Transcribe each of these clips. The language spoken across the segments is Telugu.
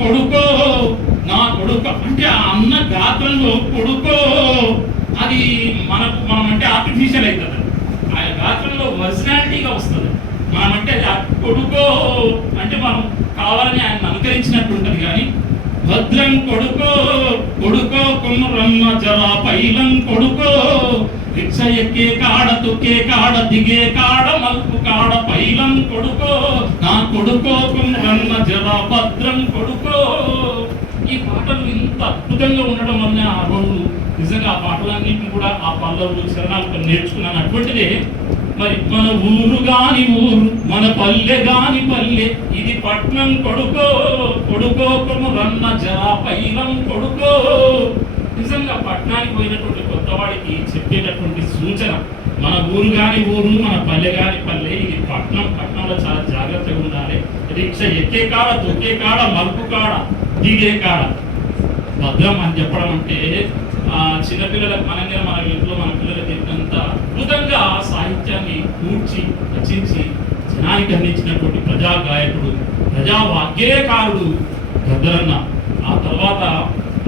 కొడుకో నా కొడుకు అంటే ఆ అన్న గాత్రంలో కొడుకో అది మనం అంటే ఆర్టిఫిషియల్ అవుతుంది, ఆయన గాత్రంలో ఒరిజినాలిటీగా వస్తుంది. మనం అంటే అది కొడుకో అంటే మనం కావాలని ఆయన అనుకరించినట్టు ఉంటుంది. కానీ భద్రం కొడుకో కొడుకో కుమ్మరమ్మ జరా పైలం కొడుకో రిక్ష ఎక్కే కాడ తొక్కే కాడ దిగే కాడ మల్పు కాడ పైలం కొడుకో నా కొడుకో కుమ్మరమ్మ జరా భద్రం కొడుకో. ఈ పాటలు ఇంత అద్భుతంగా ఉండడం వల్ల ఆ రోజు నిజంగా ఆ పాటలన్నింటినీ కూడా ఆ పల్లవులు శరణాలు నేర్చుకున్నాను. అటువంటిదే మరి మన ఊరు గాని ఊరు మన పల్లె గాని పల్లె ఇది పట్నం కొడుకో కొడుకో కుమ్మరన్న జరా పైలం కొడుకో. నిజంగా పట్టణానికి పోయినటువంటి కొత్తవాడికి చెప్పేటటువంటి సూచన మన ఊరు గాని ఊరు మన పల్లె గాని పల్లె ఇది పట్నం. పట్నంలో చాలా జాగ్రత్తగా ఉండాలి. రిక్ష ఎక్కే కాడ తొక్కే కాడ మలుపు కాడ దిగే కాడ భద్రం అని చెప్పడం అంటే చిన్నపిల్లలకు మనంగా మన ఇంట్లో మన పిల్లలకు చెప్పినంత అద్భుతంగా సాహిత్యాన్ని కూర్చి రచించి జనానికి అందించినటువంటి ప్రజా గాయకుడు ప్రజా వాగ్గేయకారుడు గద్దరన్న. ఆ తర్వాత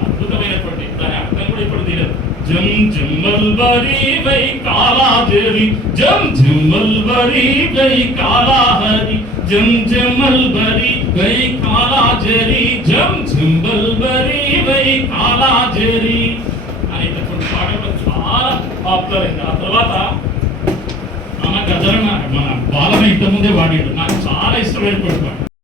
అద్భుతమైనటువంటి దాని అర్థం కూడా ఇప్పుడు తెలియదు. జం జమ్మల్ బరి వై కాలాజరి జం జమ్మల్ బరి వై కాలాహరి జం జమ్మల్ బరి వై కాలాజరి జం జమ్మల్ బరి వై కాలాజరి అనేటటువంటి పాటలు చాలా పాపులర్ అయింది. ఆ తర్వాత మన గద్దరన్న మన బాలన ఇంతకుముందే వాడాడు, నాకు చాలా ఇష్టమైనటువంటి పాట